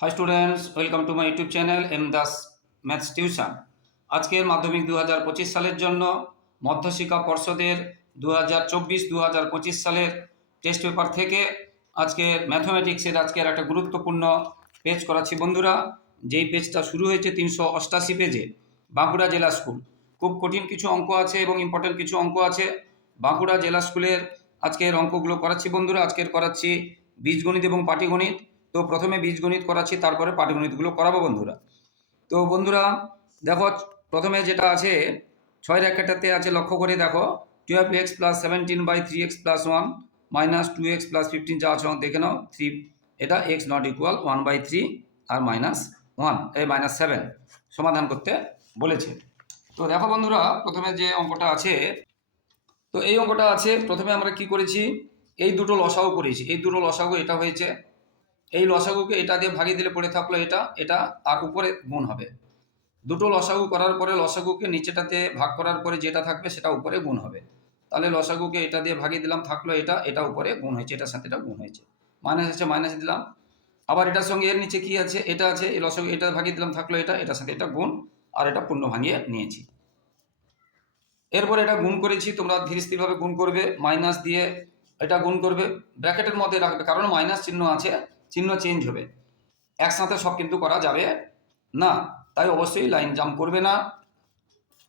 Hi students welcome to my YouTube channel M Das maths tuition আজকের মাধ্যমিক দু হাজার পঁচিশ সালের জন্য মধ্যশিক্ষা পর্ষদের দু হাজার চব্বিশ দু পঁচিশ সালের টেস্ট পেপার থেকে আজকে ম্যাথমেটিক্সের আজকের একটা গুরুত্বপূর্ণ পেজ করাচ্ছি বন্ধুরা। যেই পেজটা শুরু হয়েছে তিনশো অষ্টাশি পেজে বাঁকুড়া জেলা স্কুল খুব কঠিন কিছু অঙ্ক আছে এবং ইম্পর্টেন্ট কিছু অঙ্ক আছে। বাঁকুড়া জেলা স্কুলের আজকের অঙ্কগুলো করাচ্ছি বন্ধুরা। আজকের করাচ্ছি বীজগণিত এবং পাটিগণিত। তো প্রথমে বীজগণিত করাচ্ছি, তারপরে পাটিগণিতগুলো করাবো বন্ধুরা। তো বন্ধুরা, দেখো, প্রথমে যেটা আছে, ছয় রেখাটাতে আছে, লক্ষ্য করে দেখো twelve x plus seventeen by three x plus one minus two x plus fifteen যা আছে দেখে নাও থ্রি এটা x not equal one by three R minus one এই মাইনাস সেভেন সমাধান করতে বলেছে। তো দেখো বন্ধুরা, প্রথমে যে অঙ্কটা আছে, তো এই অঙ্কটা আছে, প্রথমে আমরা কি করেছি, এই দুটো লসাও করেছি, এই দুটো লসাগু, এটা হয়েছে এই লসাগুকে এটা দিয়ে ভাগিয়ে দিলে পড়ে থাকল এটা এটা আর উপরে গুণ হবে। দুটো লসাগু করার পরে লসাগুকে নিচেটাতে ভাগ করার পরে যেটা থাকবে সেটা উপরে গুণ হবে। তাহলে লসাগুকে এটা দিয়ে ভাগিয়ে দিলাম, থাকল এটা এটা উপরে গুণ হয়েছে, এটার সাথে এটা গুণ হয়েছে। মাইনাস আছে মাইনাস দিলাম। আবার এটার সঙ্গে এর নিচে কি আছে? এটা আছে, এই লসাগু এটা ভাগিয়ে দিলাম, থাকল এটা, এটার সাথে এটা গুণ, আর এটা পূর্ণ ভাঙিয়ে নিয়েছি। এরপর এটা গুণ করেছি, তোমরা ধীরে স্থিরভাবে গুণ করবে মাইনাস দিয়ে এটা গুণ করবে। ব্র্যাকেটের মধ্যে রাখবে, কারণ মাইনাস চিহ্ন আছে চিহ্ন চেঞ্জ হবে। একসাথে সব কিন্তু করা যাবে না। তাই অবশ্যই লাইন জাম্প করবে না।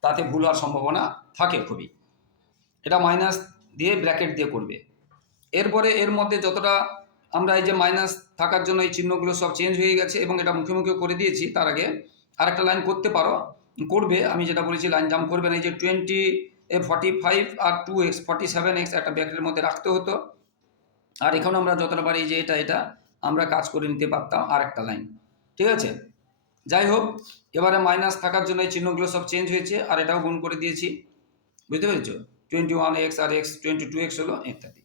তাতে ভুল হওয়ার সম্ভাবনা থাকে খুবই। এটা মাইনাস দিয়ে ব্র্যাকেট দিয়ে করবে। এরপরে এর মধ্যে যতটা আমরা এই যে মাইনাস থাকার জন্য এই চিহ্নগুলো সব চেঞ্জ হয়ে গেছে এবং এটা মুখে মুখে করে দিয়েছি, তার আগে আরেকটা লাইন করতে পারো। করবে, আমি যেটা বলেছি লাইন জাম্প করবে না। এই যে twenty a forty five R two x forty seven x একটা ব্র্যাকেটের মধ্যে রাখতে হতো। আর এখানে আমরা যতটা পারি যে এটা এটা আমরা কাজ করে নিতে পারতাম আর একটা লাইন। ঠিক আছে? যাই হোক, এবারে মাইনাস থাকার জন্য এই চিহ্নগুলো সব চেঞ্জ হয়েছে, আর এটাও গুণ করে দিয়েছি। বুঝতে পেরেছ? টোয়েন্টি ওয়ান এক্স আর এক্স টোয়েন্টি টু এক্স হলো ইত্যাদি।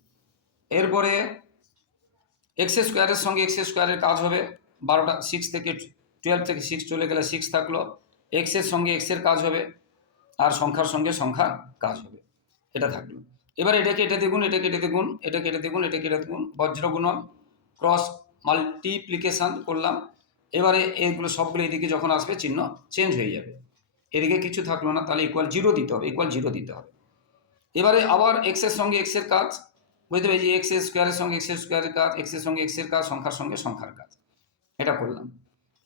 এরপরে এক্স স্কোয়ারের সঙ্গে এক্স স্কোয়ারের কাজ হবে। বারোটা সিক্স থেকে টুয়েলভ থেকে সিক্স চলে গেলে সিক্স থাকল। এক্সের সঙ্গে এক্সের কাজ হবে, আর সংখ্যার সঙ্গে সংখ্যা কাজ হবে। এটা থাকল। এবার এটাকে এটা দেখুন এটাকে এটা দেখুন এটাকে এটা দেখুন এটাকে এটা দেখুন। বজ্র গুণন ক্রস মাল্টিপ্লিকেশান করলাম। এবারে এগুলো সবগুলো এদিকে যখন আসবে চিহ্ন চেঞ্জ হয়ে যাবে। এদিকে কিছু থাকল না, তাহলে ইকুয়াল জিরো দিতে হবে ইকুয়াল জিরো দিতে হবে। এবারে আবার এক্সের সঙ্গে এক্সের কাজ। বুঝতে পেরেছি? এক্স স্কোয়ারের সঙ্গে এক্সের স্কোয়ারের কাজ এক্সের সঙ্গে এক্সের কাজ, সংখ্যার সঙ্গে সংখ্যার কাজ। এটা করলাম।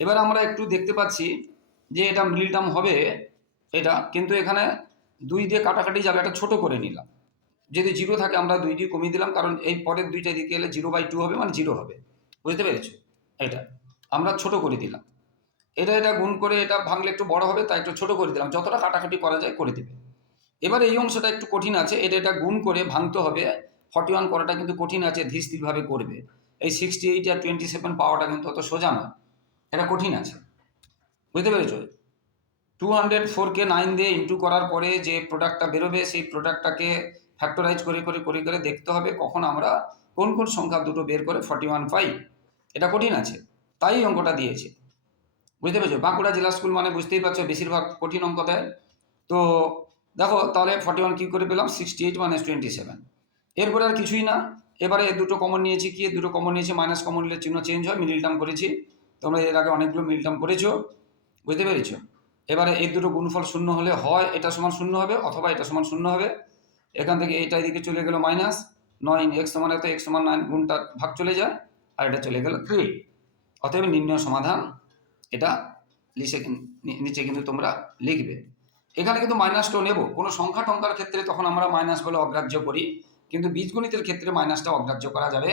এবার আমরা একটু দেখতে পাচ্ছি যে এটা মিল টার্ম হবে এটা, কিন্তু এখানে দুই দিয়ে কাটাকাটি যাবে একটা ছোট করে নিলাম। যদি জিরো থাকে আমরা দুই দিয়ে কমিয়ে দিলাম, কারণ এই পরের দুইটা দিকে এলে জিরো বাই টু হবে মানে জিরো হবে। বুঝতে পেরেছ? এটা আমরা ছোট করে দিলাম। এটা এটা গুণ করে এটা ভাঙলে একটু বড় হবে, তাই একটু ছোট করে দিলাম। যতটা কাটাকাটি করা যায় করে দেবে। এবার এই অংশটা একটু কঠিন আছে। এটা এটা গুণ করে ভাঙতে হবে। ফর্টি ওয়ান করাটা কিন্তু কঠিন আছে ধীর স্থিরভাবে করবে। এই সিক্সটি এইট আর টোয়েন্টি সেভেন পাওয়াটা কিন্তু অত সোজা নয়। এটা কঠিন আছে। বুঝতে পেরেছ? টু হান্ড্রেড ফোরকে নাইন দিয়ে ইন্টু করার পরে যে প্রোডাক্টটা বেরোবে, সেই প্রোডাক্টটাকে ফ্যাক্টরাইজ করে করে করে করে দেখতে হবে কখন আমরা কোন কোন সংখ্যা দুটো বের করে ফর্টি ওয়ান পাই এটা কঠিন আছে, তাই অঙ্কটা দিয়েছে। বুঝতে পেরেছ? বাঁকুড়া জেলা স্কুল মানে বুঝতেই পারছ বেশিরভাগ কঠিন অঙ্ক দেয় তো দেখো, তাহলে ফর্টি ওয়ান কী করে পেলাম? Sixty eight minus twenty seven এরপরে আর কিছুই না। এবারে দুটো কমন নিয়েছি কি? দুটো কমন নিয়েছি মাইনাস কমন নিলে চিহ্ন চেঞ্জ হয় মিডিল টার্ম করেছি। তোমরা এর আগে অনেকগুলো মিল টার্ম করেছ। বুঝতে পেরেছ? এবারে এই দুটো গুণফল শূন্য হলে হয়, এটা সমান শূন্য হবে অথবা এটা সমান শূন্য হবে। এখান থেকে এইটা এদিকে চলে গেল মাইনাস নয় এক্স সমান এত এক্স সমান নাইন গুণটা ভাগ চলে যায়। আর এটা চলে গেল থ্রি অতএব নির্ণয় সমাধান এটা লিখে নিচে কিন্তু তোমরা লিখবে। এখানে কিন্তু মাইনাসটাও নেব। কোনো সংখ্যা টঙ্কার ক্ষেত্রে তখন আমরা মাইনাস বলে অগ্রাহ্য করি, কিন্তু বীজগণিতের ক্ষেত্রে মাইনাসটা অগ্রাহ্য করা যাবে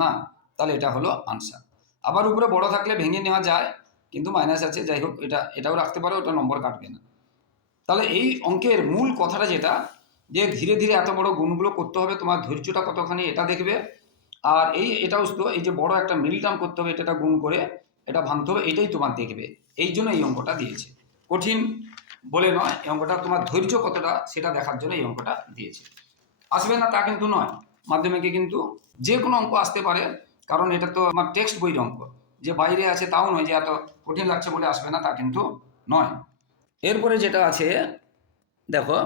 না। তাহলে এটা হলো আনসার আবার উপরে বড় থাকলে ভেঙে নেওয়া যায়, কিন্তু মাইনাস আছে। যাই হোক, এটা এটাও রাখতে পারো, ওটা নম্বর কাটবে না। তাহলে এই অঙ্কের মূল কথাটা যেটা, যে ধীরে ধীরে এত বড় গুণগুলো করতে হবে, তোমার ধৈর্যটা কতখানি, এটা দেখবে। আর এই এটাও তো, এই যে বড় একটা মিল টার্ম করতে হবে এটা গুণ করে এটা ভাঙতে হবে, এটাই তোমার দেখবে। এই জন্য এই অঙ্কটা দিয়েছে। কঠিন বলে নয়, এই অঙ্কটা তোমার ধৈর্য কতটা সেটা দেখার জন্য এই অঙ্কটা দিয়েছে। আসবে না তা কিন্তু নয়। মাধ্যমিকে কিন্তু যে কোনো অঙ্ক আসতে পারে, কারণ এটা তো আমার টেক্সট বইয়ের অঙ্ক। যে বাইরে আছে তাও নয়, যে এত কঠিন লাগছে বলে আসবে না তা কিন্তু নয়। এরপরে যেটা আছে, দেখো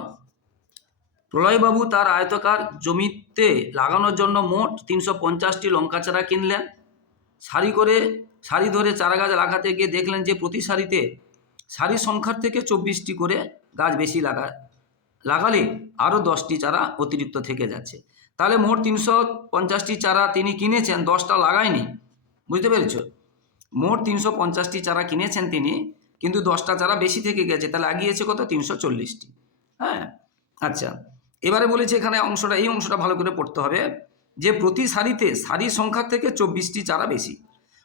প্রলয়বাবু তার আয়তকার জমিতে লাগানোর জন্য মোট তিনশো পঞ্চাশটি লঙ্কা চারা কিনলেন। সারি করে, সারি ধরে চারা গাছ লাগাতে গিয়ে দেখলেন যে প্রতি সারিতে সারি সংখ্যার থেকে চব্বিশটি করে গাছ বেশি লাগা, লাগালে আরও দশটি চারা অতিরিক্ত থেকে যাচ্ছে। তাহলে মোট তিনশো পঞ্চাশটি চারা তিনি কিনেছেন, দশটা লাগায়নি। বুঝতে পেরেছ? মোট তিনশো পঞ্চাশটি চারা কিনেছেন তিনি, কিন্তু দশটা চারা বেশি থেকে গেছে, তাহলে লাগিয়েছে কত? তিনশো চল্লিশটি। হ্যাঁ? আচ্ছা। এবারে বলেছে এখানে অংশটা, এই অংশটা ভালো করে পড়তে হবে যে প্রতি সারিতে সারির সংখ্যা থেকে চব্বিশটি চারা বেশি।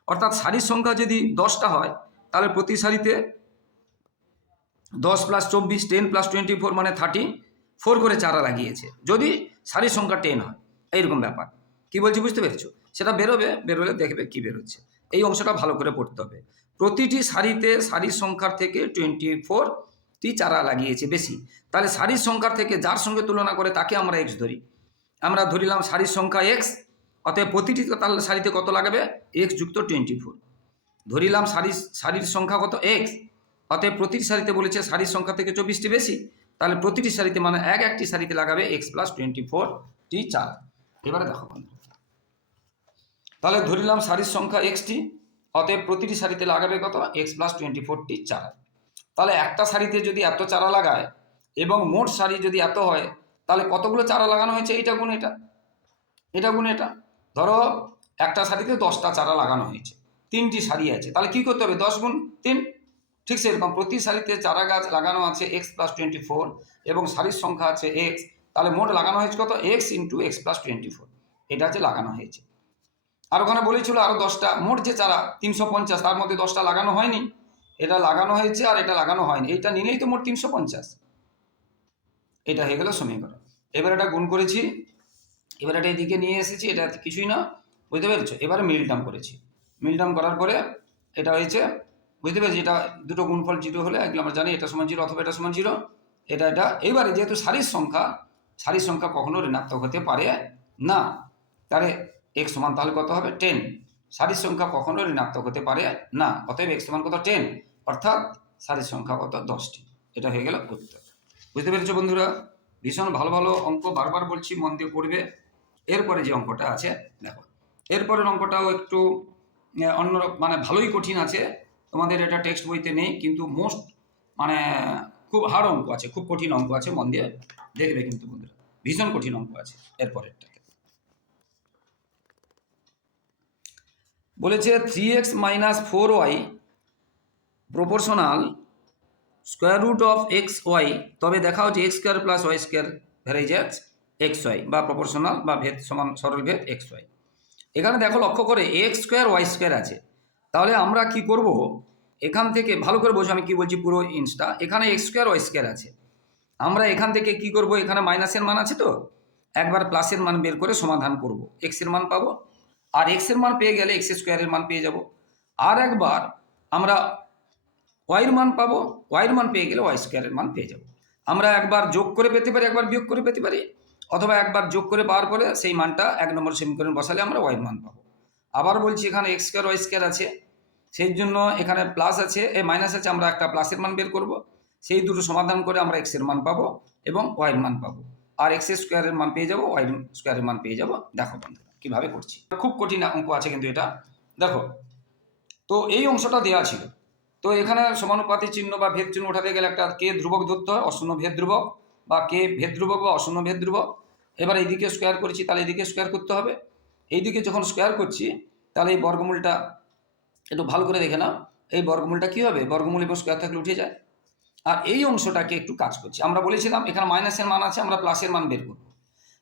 অর্থাৎ সারির সংখ্যা যদি দশটা হয়, তাহলে প্রতি সারিতে দশ প্লাস চব্বিশ টেন প্লাস টোয়েন্টি ফোর মানে থার্টি ফোর করে চারা লাগিয়েছে। যদি সারির সংখ্যা টেন হয়, এইরকম ব্যাপার। কি বলছি বুঝতে পেরেছ? সেটা বেরোবে, বেরোলে দেখবে কি বেরোচ্ছে। এই অংশটা ভালো করে পড়তে হবে। প্রতিটি সারিতে সারির সংখ্যার থেকে টোয়েন্টি ফোরটি চারা লাগিয়েছে বেশি। তাহলে সারির সংখ্যা থেকে যার সঙ্গে তুলনা করে তাকে আমরা এক্স ধরি। আমরা ধরিলাম সারির সংখ্যা এক্স অতএব প্রতিটি তাহলে সারিতে কত লাগবে? এক্স যুক্ত টোয়েন্টি ফোর ধরিলাম সারির সারির সংখ্যা কত? এক্স অতএব প্রতিটি সারিতে বলেছে সারির সংখ্যা থেকে চব্বিশটি বেশি। তাহলে প্রতিটি সারিতে মানে এক একটি সারিতে লাগাবে এক্স প্লাস টোয়েন্টি ফোর টি চার। এবারে দেখো তাহলে ধরিলাম সারির সংখ্যা এক্সটি অতএব প্রতিটি সারিতে লাগাবে কত? এক্স প্লাস টোয়েন্টি ফোরটি চারা। তাহলে একটা শাড়িতে যদি এত চারা লাগায় এবং মোট শাড়ি যদি এত হয়, তাহলে কতগুলো চারা লাগানো হয়েছে? এইটা গুণ এটা। এটা গুণ এটা। ধরো একটা শাড়িতে দশটা চারা লাগানো হয়েছে, তিনটি শাড়ি আছে, তাহলে কি করতে হবে? দশ গুণ তিন? ঠিক সেরকম, প্রতি শাড়িতে চারা গাছ লাগানো আছে এক্স প্লাস টোয়েন্টি ফোর এবং শাড়ির সংখ্যা আছে এক্স তাহলে মোট লাগানো হয়েছে কত? X into x plus twenty four এটা হচ্ছে লাগানো হয়েছে। আর ওখানে বলেছিল আরও দশটা, মোট যে চারা, তিনশো পঞ্চাশ, তার মধ্যে দশটা লাগানো হয়নি। এটা লাগানো হয়েছে আর এটা লাগানো হয়নি। এটা নিলেই তো মোট তিনশো পঞ্চাশ। এটা হয়ে গেল সমীকরণ। এবার এটা গুণ করেছি। এবার এটা এদিকে নিয়ে এসেছি, এটা কিছুই না, বুঝতে পেরেছ? এবারে মিলটাম করেছি। মিলটাম করার পরে এটা হয়েছে, বুঝতে পেরেছি? এটা দুটো গুণফল জিরো হলে, এগুলো আমরা জানি এটা সমান জিরো অথবা এটা সমান জিরো। এটা এটা, এবারে যেহেতু সারির সংখ্যা সারির সংখ্যা কখনো ঋণাত্মক হতে পারে না। তাহলে এক্স সমান তাহলে কত হবে? টেন সারির সংখ্যা কখনো ঋণাত্মক হতে পারে না। অতএব এক্স সমান কত? টেন অর্থাৎ সারির সংখ্যা কত? দশটি। এটা হয়ে গেল উত্তর। বুঝতে পেরেছ বন্ধুরা? ভীষণ ভালো ভালো অঙ্ক বারবার বলছি, মন দিয়ে পড়বে। এরপরে যে অঙ্কটা আছে, দেখো। এরপরের অঙ্কটাও একটু অন্য মানে ভালোই কঠিন আছে। তোমাদের এটা টেক্সট বইতে নেই, কিন্তু মোস্ট মানে খুব হার্ড অঙ্ক আছে, খুব কঠিন অঙ্ক আছে, মন দিয়ে দেখবে কিন্তু বন্ধুরা। ভীষণ কঠিন অঙ্ক আছে এরপরেরটাতে। বলেছে three x minus four y proportional square root of x y তবে দেখা হচ্ছে x square plus y square varies as x y বা প্রপোর্শনাল বা ভেদ সমান সরল ভেদ এক্স ওয়াই এখানে দেখো লক্ষ্য করে এক্স স্কোয়ার ওয়াই স্কোয়ার আছে। তাহলে আমরা কি করব? এখান থেকে ভালো করে বোঝো, আমি কি বলছি পুরো ইন্সটা এখানে এক্স স্কোয়ার ওয়াই স্কোয়ার আছে। আমরা এখান থেকে কি করব? এখানে মাইনাসের মান আছে তো? একবার প্লাসের মান বের করে সমাধান করব। এক্সের মান পাবো। আর এক্সের মান পেয়ে গেলে এক্স স্কোয়ারের মান পেয়ে যাব। আর একবার আমরা ওয়াইয়ের মান পাবো ওয়াইয়ের মান পেয়ে গেলে ওয়াই স্কোয়ারের মান পেয়ে যাব। আমরা একবার যোগ করে পেতে পারি, একবার বিয়োগ করে পেতে পারি, অথবা একবার যোগ করে পাওয়ার পরে সেই মানটা এক নম্বর সমীকরণ বসালে আমরা ওয়াইয়ের মান পাবো। আবার বলছি এখানে এক্স স্কোয়ার ওয়াই স্কোয়ার আছে, সেই জন্য এখানে প্লাস আছে এ মাইনাস আছে, আমরা একটা প্লাসের মান বের করব, সেই দুটো সমাধান করে আমরা এক্সের মান পাবো এবং ওয়াইয়ের মান পাবো। আর এক্স স্কোয়ারের মান পেয়ে যাব ওয়াই স্কোয়ারের মান পেয়ে যাব। দেখো বন্ধুরা, কীভাবে করছি। খুব কঠিন অঙ্ক আছে কিন্তু এটা। দেখো, তো এই অংশটা দেওয়া ছিল। তো এখানে সমানুপাতি চিহ্ন বা ভেদ চিহ্ন উঠাতে গেলে একটা কে ধ্রুবক ধরতে হয়, অশূন্য ভেদ ধ্রুবক, বা কে ভেদ ধ্রুবক বা অশূন্য ভেদ ধ্রুবক। এবার এইদিকে স্কোয়ার করেছি, তাহলে এইদিকে স্কোয়ার করতে হবে। এইদিকে যখন স্কোয়ার করছি, তাহলে এই বর্গমূলটা একটু ভালো করে দেখে নাও। এই বর্গমূলটা কী হবে? বর্গমূল এবং স্কোয়ার থাকলে উঠে যায়। আর এই অংশটাকে একটু কাজ করছি। আমরা বলেছিলাম, এখানে মাইনাসের মান আছে, আমরা প্লাসের মান বের করব।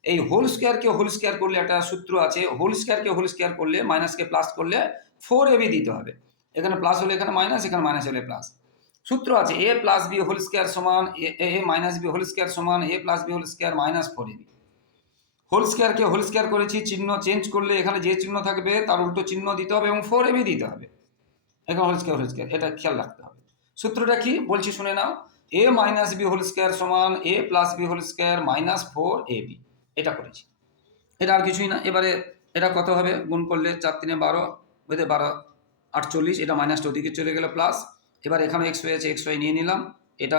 এই হোল স্কোয়ারকে হোল স্কোয়ার করলে একটা সূত্র আছে। হোল স্কোয়ারকে হোল স্কোয়ার করলে মাইনাসকে প্লাস করলে ফোর এবি দিতে হবে। এখানে প্লাস হলে এখানে মাইনাস এখানে মাইনাস হলে প্লাস সূত্র আছে a plus b whole square সমান a minus b whole square সমান a plus b whole square minus four AB whole স্কোয়ারকে হোল স্কোয়ার করেছি, চিহ্ন চেঞ্জ করলে এখানে যে চিহ্ন থাকবে, তার উল্টো চিহ্ন দিতে হবে এবং ফোর এবি দিতে হবে। এখানে হোল স্কোয়ার হোল স্কোয়ার এটা খেয়াল রাখতে হবে। সূত্রটা কি? বলছি শুনে নাও। A minus b whole square সমান a plus b whole square minus four a b এটা করেছি। এটা আর কিছুই না। এবারে এটা কত হবে? গুণ করলে চার তিনে বারো বুঝতে বারো আটচল্লিশ, এটা মাইনাসটা ওদিকে চলে গেল প্লাস এবার এখানে এক্স ওয়াই আছে এক্স ওয়াই নিয়ে নিলাম। এটা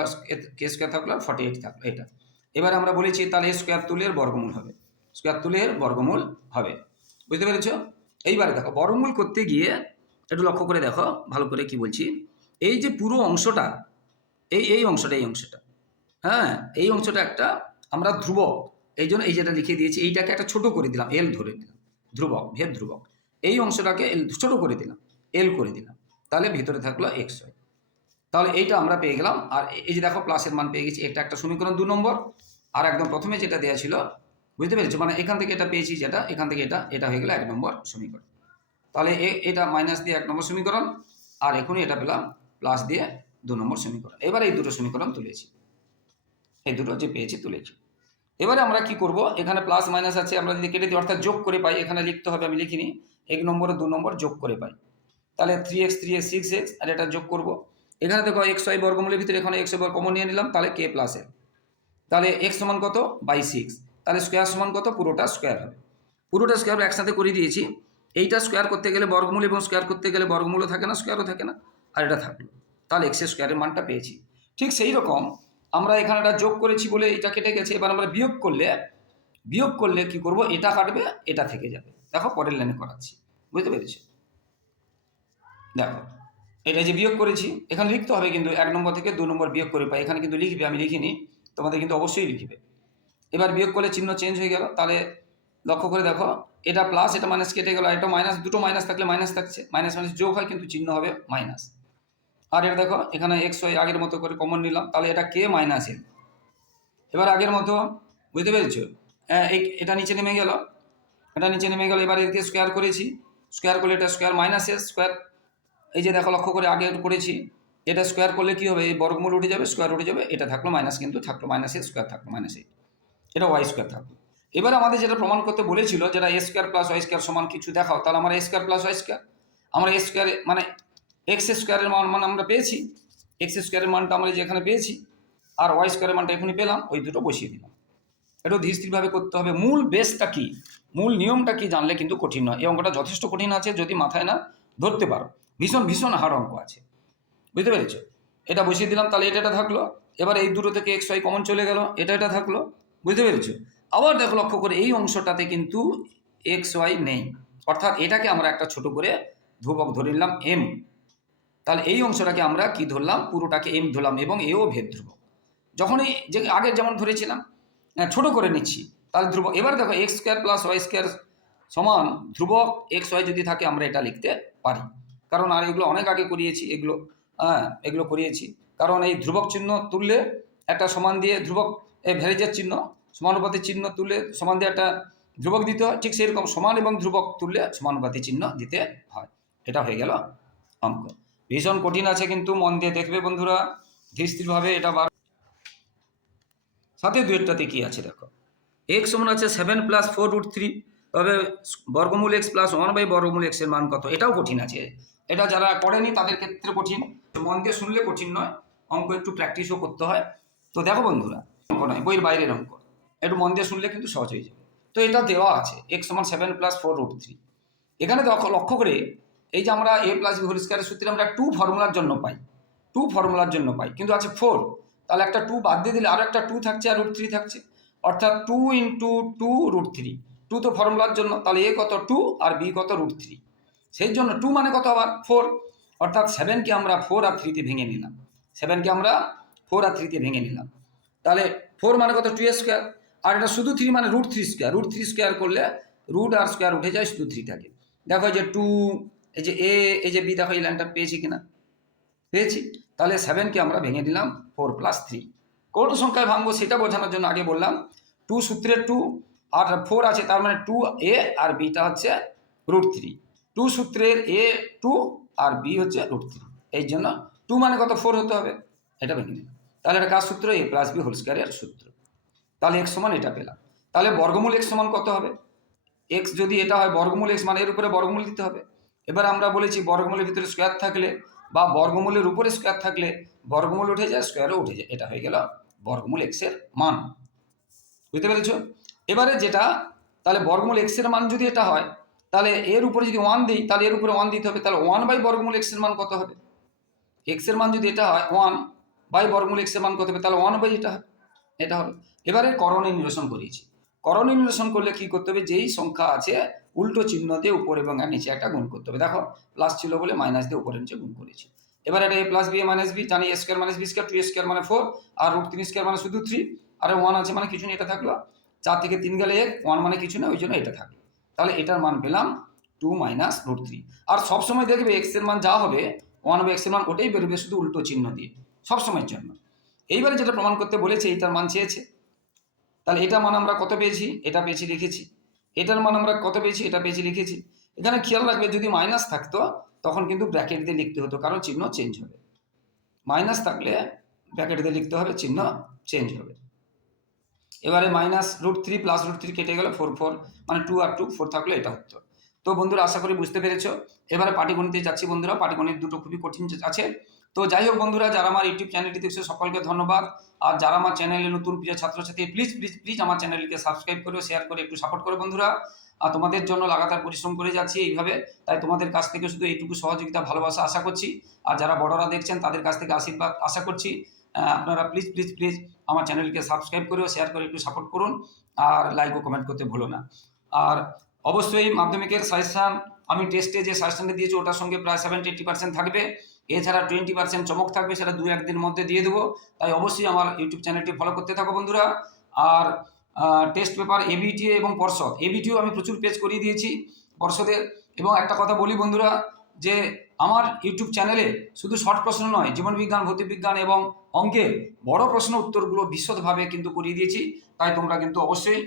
কে স্কোয়ার থাকল আর ফর্টি এইট থাকল, এটা। এবার আমরা বলেছি তাহলে স্কোয়ার তুলের বর্গমূল হবে। স্কোয়ার তুলের বর্গমূল হবে। বুঝতে পেরেছ? এইবারে দেখো, বর্গমূল করতে গিয়ে একটু লক্ষ্য করে দেখো, ভালো করে কি বলছি। এই যে পুরো অংশটা, এই এই অংশটা এই অংশটা হ্যাঁ এই অংশটা একটা আমরা ধ্রুবক। এই জন্য এই যেটা লিখে দিয়েছি, এইটাকে একটা ছোট করে দিলাম এল ধরে দিলাম। ধ্রুবক, ভেদ ধ্রুবক। এই অংশটাকে এল ছোট করে দিলাম। এল করে দিলাম। তাহলে ভিতরে থাকল এক্স তাহলে এইটা আমরা পেয়ে গেলাম। আর এই যে দেখো প্লাসের মান পেয়ে গেছি, এটা একটা সমীকরণ দু নম্বর। আর একদম প্রথমে যেটা দেওয়া ছিল, বুঝতে পেরেছ? মানে এখান থেকে এটা পেয়েছি যেটা, এখান থেকে এটা এটা হয়ে গেল এক নম্বর সমীকরণ। তাহলে এটা মাইনাস দিয়ে এক নম্বর সমীকরণ, আর এখনই এটা পেলাম প্লাস দিয়ে দু নম্বর সমীকরণ। এবার এই দুটো সমীকরণ তুলেছি। এই দুটো যে পেয়েছি তুলেছি। এবারে আমরা কি করব? এখানে প্লাস মাইনাস আছে, আমরা যদি কেটে দিই, অর্থাৎ যোগ করে পাই, এখানে লিখতে হবে, আমি লিখিনি। এক নম্বরে দু নম্বর যোগ করে পাই। তাহলে three x three x six x আর এটা যোগ করব। এখানে দেখো এক্স ওয়াই বর্গমূলের ভিতরে এখানে এক্স ওয়াই কমন নিয়ে নিলাম, তাহলে কে প্লাস এল তাহলে এক্স সমান কত? বাই সিক্স তাহলে স্কোয়ার সমান কত? পুরোটা স্কোয়ার হবে। পুরোটা স্কোয়ার একসাথে করে দিয়েছি। এইটা স্কোয়ার করতে গেলে বর্গমূল এবং স্কোয়ার করতে গেলে বর্গমূলও থাকে না স্কোয়ারও থাকে না, আর এটা থাকল। তাহলে এক্সের স্কোয়ারের মানটা পেয়েছি। ঠিক সেই রকম আমরা এখানে একটা যোগ করেছি বলে এটা কেটে গেছে। এবার আমরা বিয়োগ করলে বিয়োগ করলে কি করব? এটা কাটবে, এটা থেকে যাবে। দেখো পরের লাইনে করাচ্ছি। বুঝতে পেরেছ? দেখো এটা যে বিয়োগ করেছি এখানে লিখতে হবে কিন্তু এক নম্বর থেকে দু নম্বর বিয়োগ করে পাই এখানে কিন্তু লিখবে আমি লিখিনি তোমাদের কিন্তু অবশ্যই লিখবে। এবার বিয়োগ করলে চিহ্ন চেঞ্জ হয়ে গেল তাহলে লক্ষ্য করে দেখো এটা প্লাস এটা মাইনাস কেটে গেল এটা মাইনাস দুটো মাইনাস থাকলে মাইনাস থাকছে মাইনাস মাইনাস যোগ হয় কিন্তু চিহ্ন হবে মাইনাস আর এটা দেখো এখানে এক্স ওয়াই আগের মতো করে কমন নিলাম তাহলে এটা কে মাইনাস এল এবার আগের মতো বুঝতে পেরেছ? হ্যাঁ, এটা নিচে নেমে গেল এটা নিচে নেমে গেল এবার এদিকে স্কোয়ার করেছি স্কোয়ার করলে এটা স্কোয়ার মাইনাস এস স্কোয়ার এই যে দেখো লক্ষ্য করে আগে করেছি এটা স্কোয়ার করলে কি হবে? এই বর্গমূল উঠে যাবে স্কোয়ার উঠে যাবে, এটা থাকল মাইনাস কিন্তু থাকল মাইনাস এ স্কোয়ার থাকল মাইনাস এইট এটা ওয়াই স্কোয়ার থাকল। এবার আমাদের যেটা প্রমাণ করতে বলেছিল যেটা a square plus y square সমান কিছু দেখাও, তাহলে আমরা a square plus y square আমরা এ স্কোয়ার মানে এক্স স্কোয়ারের মান মান আমরা পেয়েছি এক্স স্কোয়ারের মানটা আমরা যেখানে পেয়েছি, আর ওয়াই স্কোয়ারের মানটা এখনই পেলাম, ওই দুটো বসিয়ে দিলাম। একটু ধীর স্থিরভাবে করতে হবে। মূল বেসটা কি? মূল নিয়মটা কি জানলে কিন্তু কঠিন নয়, এই অঙ্কটা যথেষ্ট কঠিন আছে, যদি মাথায় না ধরতে পারো। ভীষণ ভীষণ হার্ড অঙ্ক আছে। বুঝতে পেরেছ? এটা বসিয়ে দিলাম তাহলে এটা এটা থাকল। এবার এই দুটো থেকে এক্স ওয়াই কমন চলে গেল এটা এটা থাকল। বুঝতে পেরেছ? আবার দেখো লক্ষ্য করে এই অংশটাতে কিন্তু এক্স ওয়াই নেই। অর্থাৎ এটাকে আমরা একটা ছোট করে ধ্রুবক ধরে নিলাম এম তাহলে এই অংশটাকে আমরা কি ধরলাম? পুরোটাকে এম ধরলাম এবং এও ভেদ ধ্রুবক। যখনই যে আগের যেমন ধরেছিলাম হ্যাঁ, ছোট করে নিচ্ছি তাহলে ধ্রুবক এবার দেখো x square plus y square সমান ধ্রুবক এক্স ওয়াই যদি থাকে আমরা এটা লিখতে পারি। কারণ আর এগুলো অনেক আগে করিয়েছি, এগুলো হ্যাঁ এগুলো করিয়েছি। কারণ এই ধ্রুবক চিহ্ন তুললে একটা সমান দিয়ে ধ্রুবক ভ্যারেজের চিহ্ন সমানুপাতির চিহ্ন তুললে সমান দিয়ে একটা ধ্রুবক দিতে হয়। ঠিক সেরকম সমান এবং ধ্রুবক তুললে সমানুপাতি চিহ্ন দিতে হয়। এটা হয়ে গেল অঙ্ক। ভীষণ কঠিন আছে কিন্তু মন দিয়ে দেখবে বন্ধুরা ধীর স্থিরভাবে এটা বার সাথে দুয়েরটাতে কি আছে দেখো। এক্স সমান আছে seven plus four root three তবে বর্গমূল এক্স প্লাস ওয়ান বাই বর্গমূল এক্সের মান কত? এটাও কঠিন আছে। এটা যারা করেনি তাদের ক্ষেত্রে কঠিন। মন দিয়ে শুনলে কঠিন নয়, অঙ্ক একটু প্র্যাকটিসও করতে হয়। তো দেখো বন্ধুরা, অঙ্ক নয়, বইয়ের বাইরের অঙ্ক। একটু মন দিয়ে শুনলে কিন্তু সহজ হয়ে যাবে। তো এটা দেওয়া আছে এক্স সমান seven plus four root three এখানে লক্ষ্য করে, এই যে আমরা এ প্লাস বি হোল স্কোয়ারের সূত্রে আমরা টু ফর্মুলার জন্য পাই। টু ফর্মুলার জন্য পাই, কিন্তু আছে ফোর তাহলে একটা টু বাদ দিয়ে দিলে আরও একটা টু থাকছে আর রুট থ্রি থাকছে। অর্থাৎ two into two root three two তো ফর্মুলার জন্য, তাহলে এ কত টু আর বি কত রুট থ্রি সেই জন্য টু মানে কত আবার? ফোর অর্থাৎ সেভেনকে আমরা ফোর আর থ্রিতে ভেঙে নিলাম। সেভেনকে আমরা ফোর আর থ্রিতে ভেঙে নিলাম। তাহলে ফোর মানে কত? টু স্কোয়ার আর এটা শুধু থ্রি মানে root three square root three square করলে রুট আর স্কোয়ার উঠে যায় শুধু থ্রি থাকে দেখো যে টু এই যে এ এই যে বি দেখো এই লাইনটা পেয়েছি কিনা? পেয়েছি। তাহলে সেভেনকে আমরা ভেঙে দিলাম ফোর প্লাস থ্রি কোন সংখ্যায় ভাঙবো সেটা বোঝানোর জন্য আগে বললাম। টু সূত্রের টু আর ফোর আছে, তার মানে টু এ আর বিটা হচ্ছে রুট থ্রি টু সূত্রের এ টু আর বি হচ্ছে রুট থ্রি। এই জন্য টু মানে কত? ফোর হতে হবে। এটা ভেঙে তাহলে এটা কার সূত্র? এ প্লাস বি হোল স্কোয়ারের সূত্র। তাহলে এক্স সমান এটা পেলাম। তাহলে বর্গমূল এক্স সমান কত হবে? এক্স যদি এটা হয়, বর্গমূল এক্স মানে এর উপরে বর্গমূল দিতে হবে। এবার আমরা বলেছি বর্গমূলের ভিতরে স্কোয়ার থাকলে বা বর্গমূলের উপরে স্কোয়ার থাকলে বর্গমূল উঠে যায়, স্কোয়ারও উঠে যায়। এটা হয়ে গেল বর্গমূল এক্সের মান। বুঝতে পেরেছ? এবারে যেটা, তাহলে বর্গমূল এক্সের মান যদি এটা হয় তাহলে এর উপরে যদি ওয়ান দিই, তাহলে এর উপরে ওয়ান দিতে হবে, তাহলে ওয়ান বাই বর্গমূল এক্সের মান কত হবে? এক্সের মান যদি এটা হয় ওয়ান বাই বর্গমূল এক্সের মান কত হবে? তাহলে ওয়ান বাই এটা এটা হবে। এবারে করণে নিরসন করিয়েছি। করণে নিরসন করলে কি করতে হবে? যেই সংখ্যা আছে, উল্টো চিহ্ন দিয়ে উপর এবং নিচে একটা গুণ করতে হবে। দেখো প্লাস ছিল বলে মাইনাস দিয়ে উপরে নিচে গুণ করেছি। এবার এটা a plus b a minus b জানি a square minus b square two a square মানে ফোর আর রুট তিন স্কোয়ার মানে শুধু থ্রি আর ওয়ান আছে মানে কিছু নেই, এটা থাকল। চার থেকে তিন গেলে এক ওয়ান মানে কিছু না, ওই জন্য এটা থাকল। তাহলে এটার মান পেলাম টু মাইনাস রুট থ্রি আর সবসময় দেখবে এক্সের মান যা হবে ওয়ান বাই এক্সের মান ওটাই বেরোবে শুধু উল্টো চিহ্ন দিয়ে, সবসময়ের জন্য। এইবারে যেটা প্রমাণ করতে বলেছে, এইটার মান চেয়েছে। তাহলে এটা মান আমরা কত পেয়েছি? এটা পেয়েছি লিখেছি। এটার মান আমরা কত পেয়েছি? এটা পেয়েছি লিখেছি। এখানে খেয়াল রাখবে, যদি মাইনাস থাকতো, তখন কিন্তু ব্র্যাকেট দিয়ে লিখতে হতো, কারণ চিহ্ন চেঞ্জ হবে। মাইনাস থাকলে ব্র্যাকেট দিয়ে লিখতে হবে, চিহ্ন চেঞ্জ হবে। এবারে minus root three plus root three কেটে গেল ফোর ফোর মানে টু আর টু ফোর থাকলে এটা উত্তর তো বন্ধুরা, আশা করি বুঝতে পেরেছ। এবারে পাটিগণিতে যাচ্ছি বন্ধুরা। পাটিগণিত দুটো খুবই কঠিন আছে। তো যাই হোক বন্ধুরা, যারা আমার ইউটিউব চ্যানেলটি দেখছে সকলকে ধন্যবাদ। আর যারা আমার চ্যানেলে নতুন প্রিয় ছাত্রছাত্রী প্লিজ প্লিজ প্লিজ আমার চ্যানেলকে সাবস্ক্রাইব করে শেয়ার করে একটু সাপোর্ট করো বন্ধুরা। আর তোমাদের জন্য লাগাতার পরিশ্রম করে যাচ্ছি এইভাবে। তাই তোমাদের কাছ থেকে শুধু এইটুকু সহযোগিতা, ভালোবাসা আশা করছি। আর যারা বড়রা দেখছেন, তাদের কাছ থেকে আশীর্বাদ আশা করছি। আপনারা প্লিজ প্লিজ প্লিজ আমার চ্যানেলকে সাবস্ক্রাইব করে শেয়ার করে একটু সাপোর্ট করুন। আর লাইক ও কমেন্ট করতে ভুলো না। আর অবশ্যই মাধ্যমিকের সাজেশান আমি টেস্টে যে সাজেশনটা দিয়েছি, ওটার সঙ্গে প্রায় সেভেন্টি এইটি পার্সেন্ট থাকবে। এছাড়া টোয়েন্টি পার্সেন্ট চমক থাকবে, সেটা দু একদিনের মধ্যে দিয়ে দেবো। তাই অবশ্যই আমার ইউটিউব চ্যানেলটি ফলো করতে থাকো বন্ধুরা। আর টেস্ট পেপার এবিটি এবং পর্ষদ এবিটিও আমি প্রচুর পেজ করিয়ে দিয়েছি পর্ষদের। এবং একটা কথা বলি বন্ধুরা, যে আমার ইউটিউব চ্যানেলে শুধু শর্ট প্রশ্ন নয়, জীবনবিজ্ঞান, ভৌতিকবিজ্ঞান এবং অঙ্কের বড় প্রশ্ন উত্তরগুলো বিশদভাবে কিন্তু করিয়ে দিয়েছি। তাই তোমরা কিন্তু অবশ্যই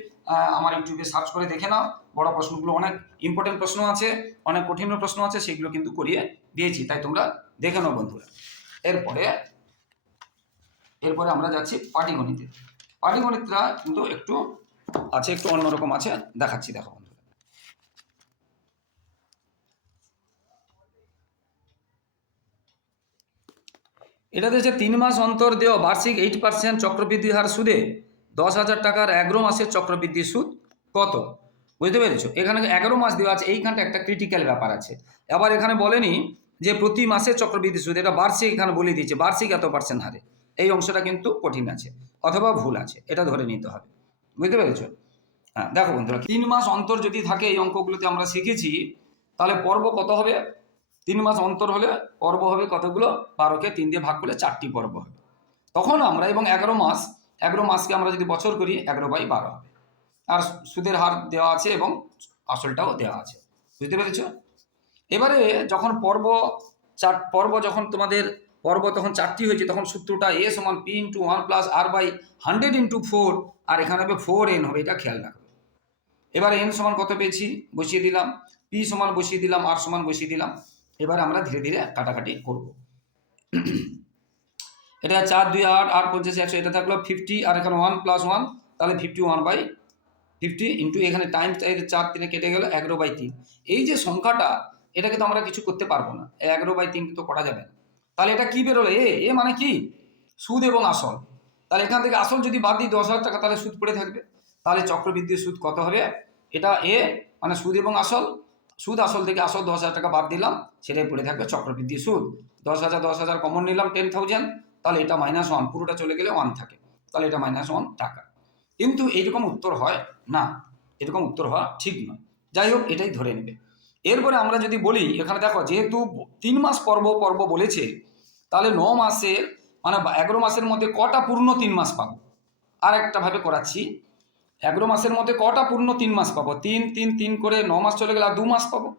আমার ইউটিউবে সার্চ করে দেখে নাও। বড় প্রশ্নগুলো অনেক ইম্পর্টেন্ট প্রশ্ন আছে, অনেক কঠিন প্রশ্ন আছে, সেগুলো কিন্তু করিয়ে দিয়েছি। তাই তোমরা দেখে নাও বন্ধুরা। এরপরে এরপরে আমরা যাচ্ছি পাটিগণিতে। পাটিগণিতরা কিন্তু একটু আছে, একটু অন্যরকম আছে, দেখাচ্ছি, দেখো বন্ধুরা এটাতে হচ্ছে তিন মাস অন্তর দেওয়া বার্ষিক এইট পার্সেন্ট চক্রবৃদ্ধি হার সুদে দশ হাজার টাকার এগারো মাসের চক্রবৃদ্ধি সুদ কত? বুঝতে পেরেছ? এখানে এগারো মাস দেওয়া আছে, এইখানটা একটা ক্রিটিক্যাল ব্যাপার আছে। আবার এখানে বলেনি যে প্রতি মাসে চক্রবৃদ্ধি সুদ, এটা বার্ষিক এখানে বলে দিয়েছে, বার্ষিক এত পার্সেন্ট হারে। এই অংশটা কিন্তু কঠিন আছে, অথবা ভুল আছে, এটা ধরে নিতে হবে। বুঝতে পেরেছ? হ্যাঁ দেখো বন্ধুরা, তিন মাস অন্তর যদি থাকে এই অঙ্কগুলোতে আমরা শিখেছি, তাহলে পর্ব কত হবে? তিন মাস অন্তর হলে পর্ব হবে কতগুলো? বারোকে তিন দিয়ে ভাগ করলে চারটি পর্ব হবে। তখন আমরা এবং এগারো মাস, এগারো মাসকে আমরা যদি বছর করি, এগারো বাই বারো হবে। আর সুদের হার দেওয়া আছে এবং আসলটাও দেওয়া আছে। বুঝতে পেরেছ? এবারে যখন পর্ব চার, পর্ব যখন তোমাদের, পর্ব তখন চারটি হয়েছে, তখন সূত্রটা এ সমান p into one plus r by hundred into four আর এখানে হবে ফোর এন হবে, এটা খেয়াল রাখবে। এবার এন সমান কত পেয়েছি? বসিয়ে দিলাম। পি সমান বসিয়ে দিলাম আর সমান বসিয়ে দিলাম। এবার আমরা ধীরে ধীরে কাটাকাটি করব। এটা চার, দুই, আট আট, পঞ্চাশ, একশো, এটা থাকল ফিফটি আর এখানে ওয়ান প্লাস ওয়ান তাহলে fifty one by fifty into এখানে টাইম চার তিনে কেটে গেল এগারো বাই তিন। এই যে সংখ্যাটা, এটাকে তো আমরা কিছু করতে পারব না। এগারো বাই তিন তো করা যাবে না। তাহলে এটা কি বেরোলো? এ এ মানে কি? সুদ এবং আসল। তাহলে এখান থেকে আসল যদি বাদ দিই দশ হাজার টাকা, তাহলে সুদ পড়ে থাকবে। তাহলে চক্রবৃদ্ধির সুদ কত হবে? এটা এ মানে সুদ এবং আসল। সুদ, আসল থেকে আসল দশ হাজার টাকা বাদ দিলাম, সেটাই পড়ে থাকবে, চক্রবৃদ্ধি সুদ। দশ হাজার দশ হাজার কমন নিলাম টেন থাউজেন্ড তাহলে এটা মাইনাস ওয়ান পুরোটা চলে গেলে ওয়ান থাকে। তাহলে এটা মাইনাস ওয়ান টাকা। কিন্তু এইরকম উত্তর হয় না, এরকম উত্তর হওয়া ঠিক নয়। যাই হোক, এটাই ধরে নেবে। এরপরে আমরা যদি বলি, এখানে দেখো, যেহেতু তিন মাস পর্ব পর্ব বলেছে, তাহলে ন মাসের মানে এগারো মাসের মধ্যে কটা পূর্ণ তিন মাস পাবো? আর একটা ভাবে করাচ্ছি। এগারো মাসের মধ্যে কটা পূর্ণ? তিন মাস পাবো। তিন তিন তিন করে ন মাস চলে গেলে আর দু মাস পাবো।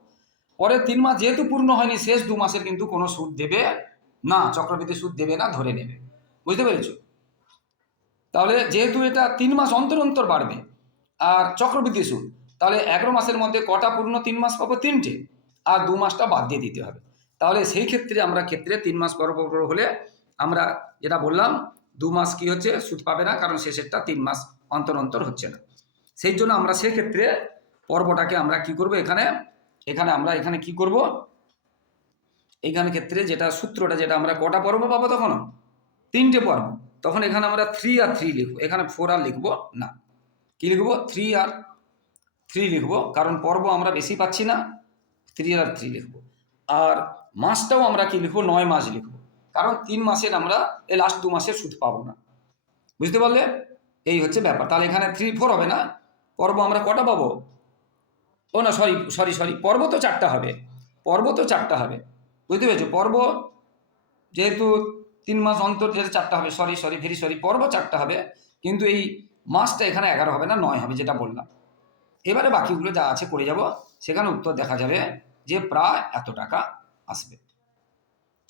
পরে তিন মাস যেহেতু পূর্ণ হয়নি, শেষ দু মাসের কিন্তু কোনো সুদ দেবে না, চক্রবৃদ্ধি সুদ দেবে না, ধরে নেবে। বুঝতে পেরেছ? তাহলে যেহেতু এটা তিন মাস অন্তর অন্তর বাড়বে আর চক্রবৃদ্ধি সুদ, তাহলে এগারো মাসের মধ্যে কটা পূর্ণ? তিন মাস পাবো তিনটে। আর দু মাসটা বাদ দিয়ে দিতে হবে। তাহলে সেই ক্ষেত্রে আমরা ক্ষেত্রে তিন মাস পর পর হলে আমরা যেটা বললাম, দু মাস কি হচ্ছে? সুদ পাবে না, কারণ শেষেরটা তিন মাস অন্তর অন্তর হচ্ছে না। সেই জন্য আমরা সেক্ষেত্রে পর্বটাকে আমরা কি করব এখানে এখানে আমরা এখানে কি করব? এইখানে ক্ষেত্রে যেটা সূত্রটা যেটা আমরা কটা পর্ব পাবো তখন তিনটে পর্ব। তখন এখানে আমরা থ্রি আর থ্রি লিখব। এখানে ফোর আর লিখব না। কি লিখব? থ্রি আর থ্রি লিখব। কারণ পর্ব আমরা বেশি পাচ্ছি না। থ্রি আর থ্রি লিখব। আর মাসটাও আমরা কি লিখব? নয় মাস লিখব। কারণ তিন মাসের আমরা, এই লাস্ট দু মাসের সুদ পাবো না। বুঝতে পারলে? এই হচ্ছে ব্যাপার। তাহলে এখানে থ্রি ফোর হবে না? পর্ব আমরা কটা পাবো? ও না সরি সরি সরি পর্ব তো চারটা হবে। পর্ব তো চারটা হবে। বুঝতে পেরেছ? পর্ব যেহেতু তিন মাস অন্তর যেহেতু চারটা হবে সরি সরি ভেরি সরি পর্ব চারটা হবে, কিন্তু এই মাসটা এখানে এগারো হবে না, নয় হবে যেটা বললাম। এবারে বাকিগুলো যা আছে করে যাব, সেখানে উত্তর দেখা যাবে যে প্রায় এত টাকা আসবে।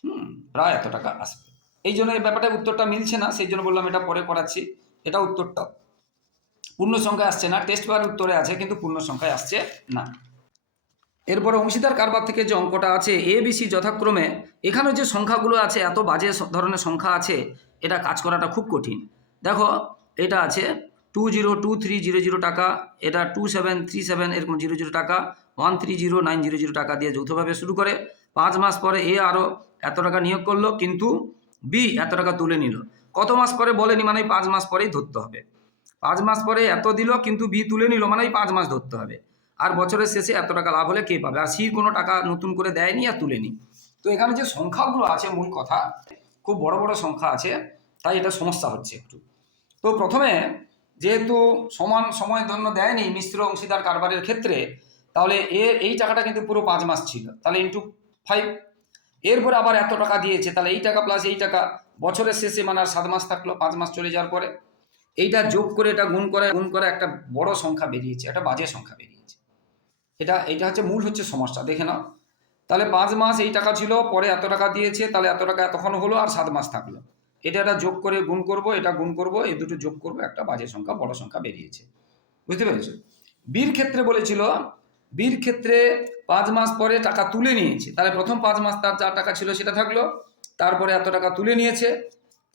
হুম, প্রায় এত টাকা আসবে। এই জন্য এই ব্যাপারটা উত্তরটা মিলছে না, সেই জন্য বললাম এটা পরে করাচ্ছি। এটা উত্তরটা। পূর্ণ সংখ্যায় আসছে না টেস্ট বার উত্তরে আছে, কিন্তু পূর্ণ সংখ্যায় আসছে না। এরপরে অংশীদার কারবার থেকে যে অঙ্কটা আছে এ বিসি যথাক্রমে, এখানে যে সংখ্যাগুলো আছে, এত বাজে ধরনের সংখ্যা আছে, এটা কাজ করাটা খুব কঠিন। দেখো, এটা আছে two zero two three zero zero টাকা, এটা টু সেভেন থ্রি সেভেন এরকম জিরো জিরো টাকা one three zero nine zero zero টাকা দিয়ে যৌথভাবে শুরু করে, পাঁচ মাস পরে এ আরও এত টাকা নিয়োগ করল, কিন্তু বি এত টাকা তুলে নিল। কত মাস পরে বলেনি মানে পাঁচ মাস পরেই ধরতে হবে। পাঁচ মাস পরে এত দিল, কিন্তু বি তুলে নিল মানে পাঁচ মাস ধরতে হবে। আর বছরের শেষে এত টাকা লাভ হলে কে পাবে? আর সি কোনো টাকা নতুন করে দেয়নি আর তুলেনি। তো এখানে যে সংখ্যাগুলো আছে মূল কথা, খুব বড় বড় সংখ্যা আছে, তাই এটা সমস্যা হচ্ছে একটু। তো প্রথমে যেহেতু সমান সময়ের জন্য দেয়নি মিশ্র অংশীদার কারবারের ক্ষেত্রে, তাহলে এ, এই টাকাটা কিন্তু পুরো পাঁচ মাস ছিল। তাহলে ইন্টু ফাইভ এরপরে আবার এত টাকা দিয়েছে, তাহলে এই টাকা প্লাস এই টাকা বছরের শেষে মানে আর সাত মাস থাকল, পাঁচ মাস চলে যাওয়ার পরে এইটা যোগ করে, এটা গুণ করে গুণ করে একটা বড় সংখ্যা বেরিয়েছে, একটা বাজে সংখ্যা বেরিয়েছে। এটা এটা হচ্ছে মূল হচ্ছে সমস্যা, দেখে নাও। তাহলে পাঁচ মাস এই টাকা ছিল, পরে এত টাকা দিয়েছে, তাহলে এত টাকা এতক্ষণ হলো আর সাত মাস থাকল। এটা একটা যোগ করে গুণ করব, এটা গুণ করব, এই দুটো যোগ করব, একটা বাজে সংখ্যা, বড় সংখ্যা বেরিয়েছে। বুঝতে পেরেছ? বীর ক্ষেত্রে বলেছিল, বীর ক্ষেত্রে পাঁচ মাস পরে টাকা তুলে নিয়েছে। তাহলে প্রথম পাঁচ মাস তার যা টাকা ছিল সেটা থাকল তারপরে এত টাকা তুলে নিয়েছে,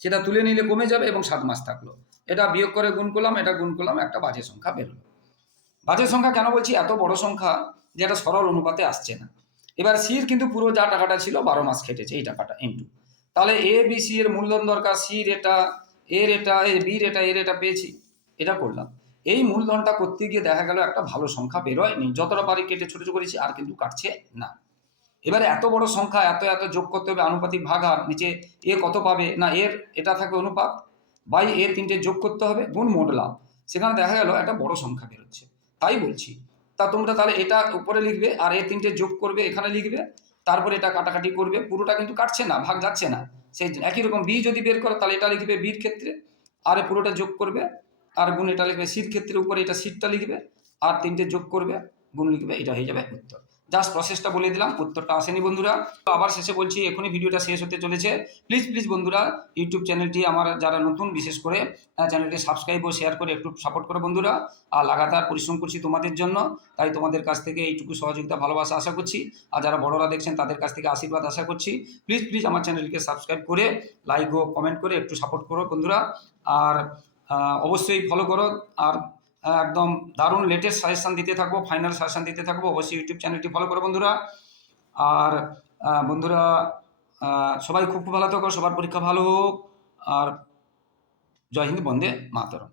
সেটা তুলে নিলে কমে যাবে এবং সাত মাস থাকল। এটা বিয়োগ করে গুণ করলাম, এটা গুণ করলাম, একটা বাজে সংখ্যা বেরোলো বাজে সংখ্যা কেন বলছি? এত বড় সংখ্যা যে এটা সরল অনুপাতে আসছে না। এবার সির কিন্তু পুরো যা টাকাটা ছিল বারো মাস খেটেছে এই টাকাটা ইন্টু তাহলে এ বি সি এর মূলধন দরকার সির এটা এর এটা এ বির এটা এর এটা পেয়েছি, এটা করলাম। এই মূলধনটা করতে গিয়ে দেখা গেল একটা ভালো সংখ্যা বেরোয়নি। যতটা পারি কেটে ছোটো ছোটো করেছি, আর কিন্তু কাটছে না। এবারে এত বড় সংখ্যা, এত এত যোগ করতে হবে, আনুপাতিক ভাগ আর নিচে এ কত পাবে? না, এর, এটা থাকবে অনুপাত বাই এর তিনটে যোগ করতে হবে, গুণ মোট লাভ। সেখানে দেখা গেল একটা বড় সংখ্যা বেরোচ্ছে। তাই বলছি। তা তোমরা তাহলে এটা উপরে লিখবে আর এর তিনটে যোগ করবে, এখানে লিখবে, তারপরে এটা কাটাকাটি করবে, পুরোটা কিন্তু কাটছে না, ভাগ যাচ্ছে না। সেই একই রকম বি যদি বের করো, তাহলে এটা লিখবে বির ক্ষেত্রে, আর এ পুরোটা যোগ করবে, আর গুণ এটা লিখবে সির ক্ষেত্রে, উপরে এটা সিটটা লিখবে, আর তিনটে যোগ করবে, গুণ লিখবে, এটা হয়ে যাবে উত্তর। জাস্ট প্রসেসটা বলে দিলাম, উত্তরটা আসেনি বন্ধুরা। তো আবার শেষে বলছি, এখনই ভিডিওটা শেষ হতে চলেছে। প্লিজ প্লিজ বন্ধুরা ইউটিউব চ্যানেলটি আমার যারা নতুন, বিশেষ করে চ্যানেলটি সাবস্ক্রাইব ও শেয়ার করে একটু সাপোর্ট করো বন্ধুরা। আর লাগাতার পরিশ্রম করছি তোমাদের জন্য, তাই তোমাদের কাছ থেকে এইটুকু সহযোগিতা, ভালোবাসা আশা করছি। আর যারা বড়রা দেখছেন, তাদের কাছ থেকে আশীর্বাদ আশা করছি। প্লিজ প্লিজ আমার চ্যানেলকে সাবস্ক্রাইব করে লাইক ও কমেন্ট করে একটু সাপোর্ট করো বন্ধুরা। আর অবশ্যই ফলো করো। আর একদম দারুণ লেটেস্ট সাজেশান দিতে থাকব ফাইনাল সাজেশান দিতে থাকব, অবশ্যই ইউটিউব চ্যানেলটি ফলো করো বন্ধুরা। আর বন্ধুরা সবাই খুব খুব ভালো থাকো, সবার পরীক্ষা ভালো হোক। আর, জয় হিন্দ, বন্দে মাতরম।